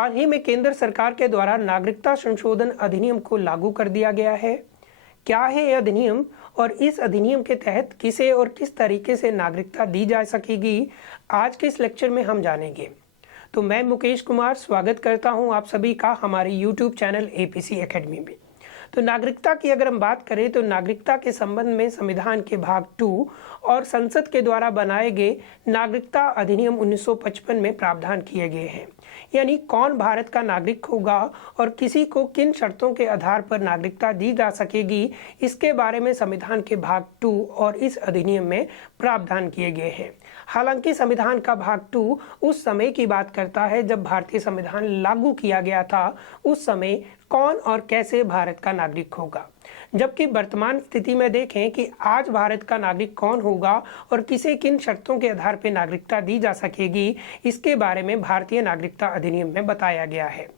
हाल ही में केंद्र सरकार के द्वारा नागरिकता संशोधन अधिनियम को लागू कर दिया गया है। क्या है यह अधिनियम और इस अधिनियम के तहत किसे और किस तरीके से नागरिकता दी जा सकेगी, आज के इस लेक्चर में हम जानेंगे। तो मैं मुकेश कुमार स्वागत करता हूं आप सभी का हमारे YouTube चैनल एपीसी एकेडमी में। तो नागरिकता की अगर हम बात करें तो नागरिकता के संबंध में संविधान के भाग 2 और संसद के द्वारा बनाए गए नागरिकता अधिनियम 1955 में प्रावधान किए गए हैं। यानी कौन भारत का नागरिक होगा और किसी को किन शर्तों के आधार पर नागरिकता दी जा सकेगी, इसके बारे में संविधान के भाग 2 और इस अधिनियम में प्रावधान किए गए हैं। हालांकि संविधान का भाग 2 उस समय की बात करता है जब भारतीय संविधान लागू किया गया था, उस समय कौन और कैसे भारत का नागरिक होगा। जबकि वर्तमान स्थिति में देखें कि आज भारत का नागरिक कौन होगा और किसे किन शर्तों के आधार पर नागरिकता दी जा सकेगी, इसके बारे में भारतीय नागरिकता अधिनियम में बताया गया है।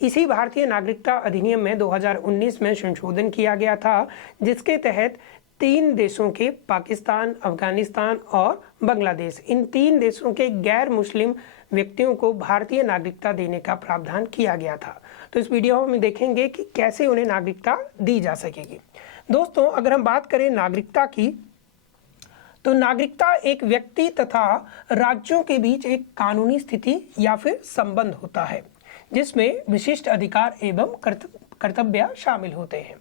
इसी भारतीय नागरिकता अधिनियम में 2019 में संशोधन किया गया था, जिसके तहत 3 देशों के पाकिस्तान, अफगानिस्तान और बांग्लादेश, इन 3 देशों के गैर मुस्लिम व्यक्तियों को भारतीय नागरिकता देने का प्रावधान किया गया था। तो इस वीडियो में देखेंगे कि कैसे उन्हें नागरिकता दी जा सकेगी। दोस्तों, अगर हम बात करें नागरिकता की, तो नागरिकता एक व्यक्ति तथा राज्यों के बीच एक कानूनी स्थिति या फिर संबंध होता है, जिसमें विशिष्ट अधिकार एवं कर्तव्य शामिल होते हैं।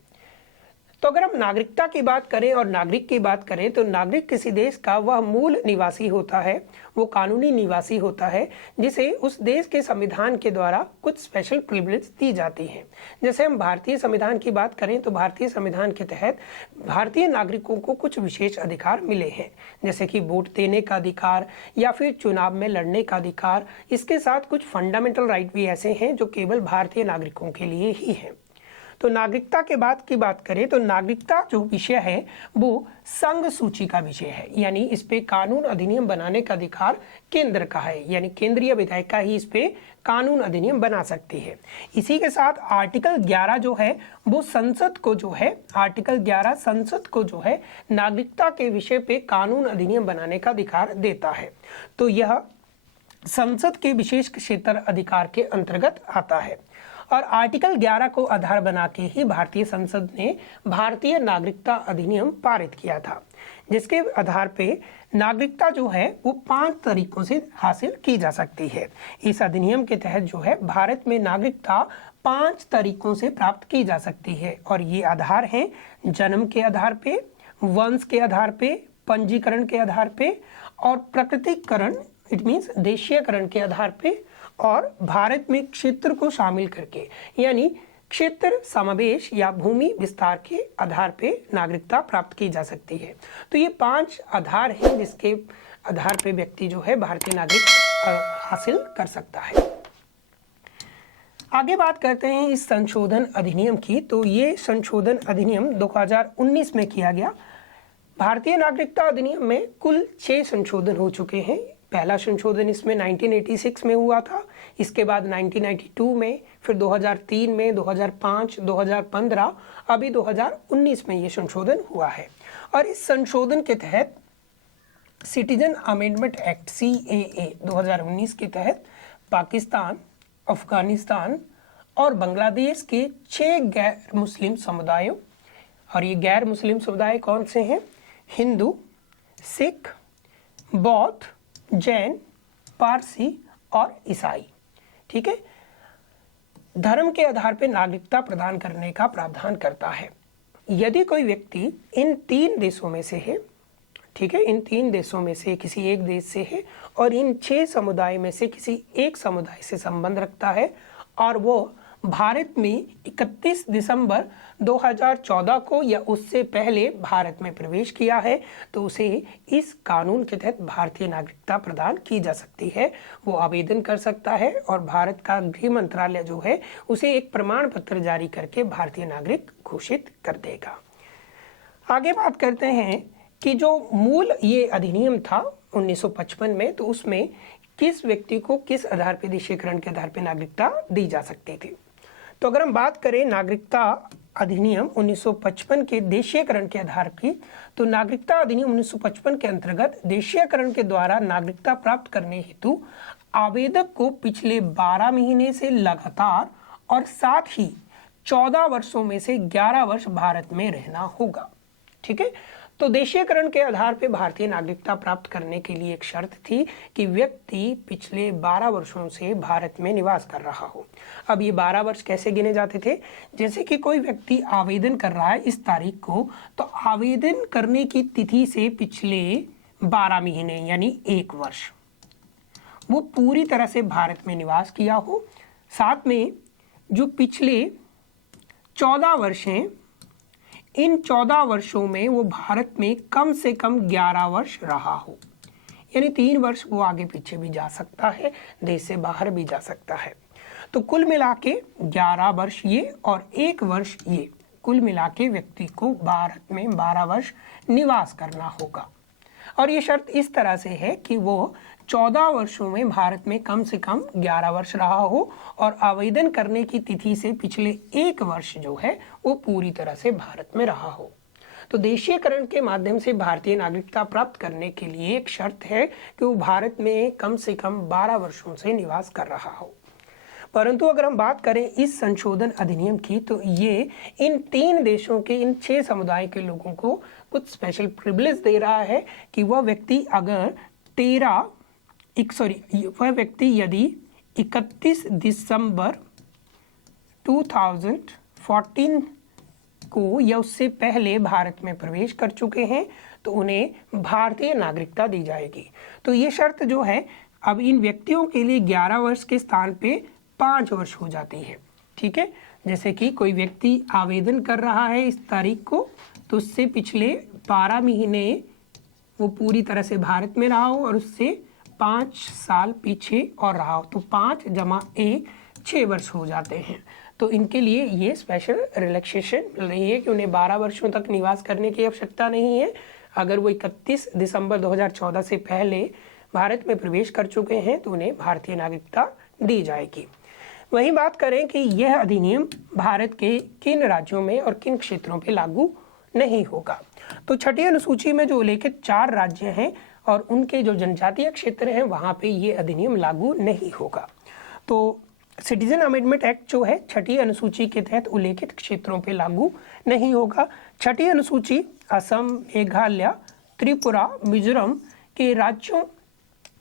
तो अगर हम नागरिकता की बात करें और नागरिक की बात करें, तो नागरिक किसी देश का वह मूल निवासी होता है, वो कानूनी निवासी होता है, जिसे उस देश के संविधान के द्वारा कुछ स्पेशल प्रिविलेज दी जाती हैं। जैसे हम भारतीय संविधान की बात करें तो भारतीय संविधान के तहत भारतीय नागरिकों को कुछ विशेष अधिकार मिले हैं, जैसे कि वोट देने का अधिकार या फिर चुनाव में लड़ने का अधिकार। इसके साथ कुछ फंडामेंटल राइट भी ऐसे हैं जो केवल भारतीय नागरिकों के लिए ही हैं। तो नागरिकता के बाद की बात करें तो नागरिकता जो विषय है वो संघ सूची का विषय है, यानी इस पे कानून अधिनियम बनाने का अधिकार केंद्र का है, यानी केंद्रीय विधायिका ही इस पे कानून अधिनियम बना सकती है। इसी के साथ आर्टिकल 11 जो है वो संसद को जो है, आर्टिकल 11 संसद को जो है नागरिकता के विषय पे कानून अधिनियम बनाने का अधिकार देता है। तो यह संसद के विशेष क्षेत्र अधिकार के अंतर्गत आता है और आर्टिकल 11 को आधार बना के ही भारतीय संसद ने भारतीय नागरिकता अधिनियम पारित किया था, जिसके आधार पे नागरिकता जो है वो 5 तरीकों से हासिल की जा सकती है। इस अधिनियम के तहत जो है भारत में नागरिकता 5 तरीकों से प्राप्त की जा सकती है और ये आधार हैं जन्म के आधार पे, वंश के आधार पे, पंजीकरण के आधार पे और प्रकृतिकरण इट मीन्स देशीयकरण के आधार पे और भारत में क्षेत्र को शामिल करके, यानी क्षेत्र समावेश या भूमि विस्तार के आधार पे नागरिकता प्राप्त की जा सकती है। तो ये 5 आधार हैं जिसके आधार पे व्यक्ति जो है भारतीय नागरिक हासिल कर सकता है। आगे बात करते हैं इस संशोधन अधिनियम की। तो ये संशोधन अधिनियम 2019 में किया गया। भारतीय नागरिकता अधिनियम में कुल 6 संशोधन हो चुके हैं। पहला संशोधन इसमें 1986 में हुआ था, इसके बाद 1992 में, फिर 2003 में, 2005, 2015, अभी 2019 में ये संशोधन हुआ है। और इस संशोधन के तहत सिटीजन अमेंडमेंट एक्ट CAA 2019 के तहत पाकिस्तान, अफगानिस्तान और बांग्लादेश के 6 गैर मुस्लिम समुदायों, और ये गैर मुस्लिम समुदाय कौन से हैं? हिंदू, सिख, बौद्ध, जैन, पारसी और ईसाई। ठीक है, धर्म के आधार पर नागरिकता प्रदान करने का प्रावधान करता है। यदि कोई व्यक्ति इन 3 देशों में से है, ठीक है, इन 3 देशों में से किसी एक देश से है और इन 6 समुदाय में से किसी एक समुदाय से संबंध रखता है और वो भारत में 31 दिसंबर 2014 को या उससे पहले भारत में प्रवेश किया है, तो उसे इस कानून के तहत भारतीय नागरिकता प्रदान की जा सकती है। वो आवेदन कर सकता है और भारत का गृह मंत्रालय जो है उसे एक प्रमाण पत्र जारी करके भारतीय नागरिक घोषित कर देगा। आगे बात करते हैं कि जो मूल ये अधिनियम था 1955 में, तो उसमें किस व्यक्ति को किस आधार पर देशीयकरण के आधार पर नागरिकता दी जा सकती थी। तो अगर हम बात करें नागरिकता अधिनियम 1955 के देशीयकरण के आधार की, तो नागरिकता अधिनियम 1955 के अंतर्गत देशीयकरण के द्वारा नागरिकता प्राप्त करने हेतु आवेदक को पिछले 12 महीने से लगातार और साथ ही 14 वर्षों में से 11 वर्ष भारत में रहना होगा। ठीक है, तो देशीयकरण के आधार पर भारतीय नागरिकता प्राप्त करने के लिए एक शर्त थी कि व्यक्ति पिछले 12 वर्षों से भारत में निवास कर रहा हो। अब ये 12 वर्ष कैसे गिने जाते थे? जैसे कि कोई व्यक्ति आवेदन कर रहा है इस तारीख को, तो आवेदन करने की तिथि से पिछले 12 महीने यानी 1 वर्ष वो पूरी तरह से भारत में निवास किया हो। साथ में जो पिछले 14 वर्ष हैं, इन 14 वर्षों में वो भारत में कम से कम 11 वर्ष रहा हो, यानी 3 वर्ष वो आगे पीछे भी जा सकता है, देश से बाहर भी जा सकता है। तो कुल मिला के 11 वर्ष ये और 1 वर्ष ये, कुल मिला के व्यक्ति को भारत में 12 वर्ष निवास करना होगा। और ये शर्त इस तरह से है कि वो 14 वर्षों में भारत में कम से कम 11 वर्ष रहा हो और आवेदन करने की तिथि से पिछले 1 वर्ष जो है वो पूरी तरह से भारत में रहा हो। तो देशीयकरण के माध्यम से भारतीय नागरिकता प्राप्त करने के लिए एक शर्त है कि वो भारत में कम से कम 12 वर्षों से निवास कर रहा हो। परंतु अगर हम बात करें इस संशोधन अधिनियम की, तो ये इन 3 देशों के इन 6 समुदाय के लोगों को कुछ स्पेशल प्रिविलेज दे रहा है कि वह व्यक्ति अगर वह व्यक्ति यदि 31 दिसंबर 2014 को या उससे पहले भारत में प्रवेश कर चुके हैं तो उन्हें भारतीय नागरिकता दी जाएगी। तो ये शर्त जो है अब इन व्यक्तियों के लिए 11 वर्ष के स्थान पे 5 वर्ष हो जाती है। ठीक है, जैसे कि कोई व्यक्ति आवेदन कर रहा है इस तारीख को, तो उससे पिछले 12 महीने वो पूरी तरह से भारत में रहा हो और उससे 5 साल पीछे और रहा हो, तो 5 + 1 6 वर्ष हो जाते हैं। तो इनके लिए ये स्पेशल रिलैक्सेशन नहीं है कि उन्हें 12 वर्षों तक निवास करने की आवश्यकता नहीं है। अगर वो 31 दिसंबर 2014 से पहले भारत में प्रवेश कर चुके हैं तो उन्हें भारतीय नागरिकता दी जाएगी। वहीं बात करें कि यह अधिनियम भारत के किन राज्यों में और किन क्षेत्रों पर लागू नहीं होगा, तो छठी अनुसूची में जो उल्लेखित 4 राज्य हैं और उनके जो जनजातीय क्षेत्र हैं वहाँ पे ये अधिनियम लागू नहीं होगा। तो सिटीजन अमेंडमेंट एक्ट जो है छठी अनुसूची के तहत उल्लेखित क्षेत्रों पे लागू नहीं होगा। छठी अनुसूची असम, मेघालय, त्रिपुरा, मिजोरम के राज्यों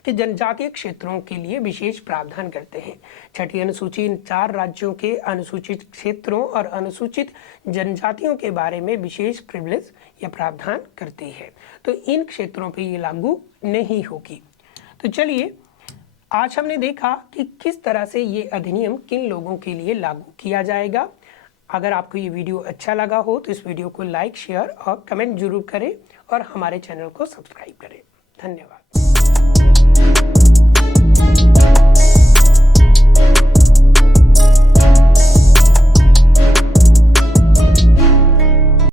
के जनजातीय क्षेत्रों के लिए विशेष प्रावधान करते हैं। छठी अनुसूची इन 4 राज्यों के अनुसूचित क्षेत्रों और अनुसूचित जनजातियों के बारे में विशेष प्रिविलेज या प्रावधान करती है, तो इन क्षेत्रों पे ये लागू नहीं होगी। तो चलिए आज हमने देखा कि किस तरह से ये अधिनियम किन लोगों के लिए लागू किया जाएगा। अगर आपको ये वीडियो अच्छा लगा हो तो इस वीडियो को लाइक, शेयर और कमेंट जरूर करें और हमारे चैनल को सब्सक्राइब करें। धन्यवाद।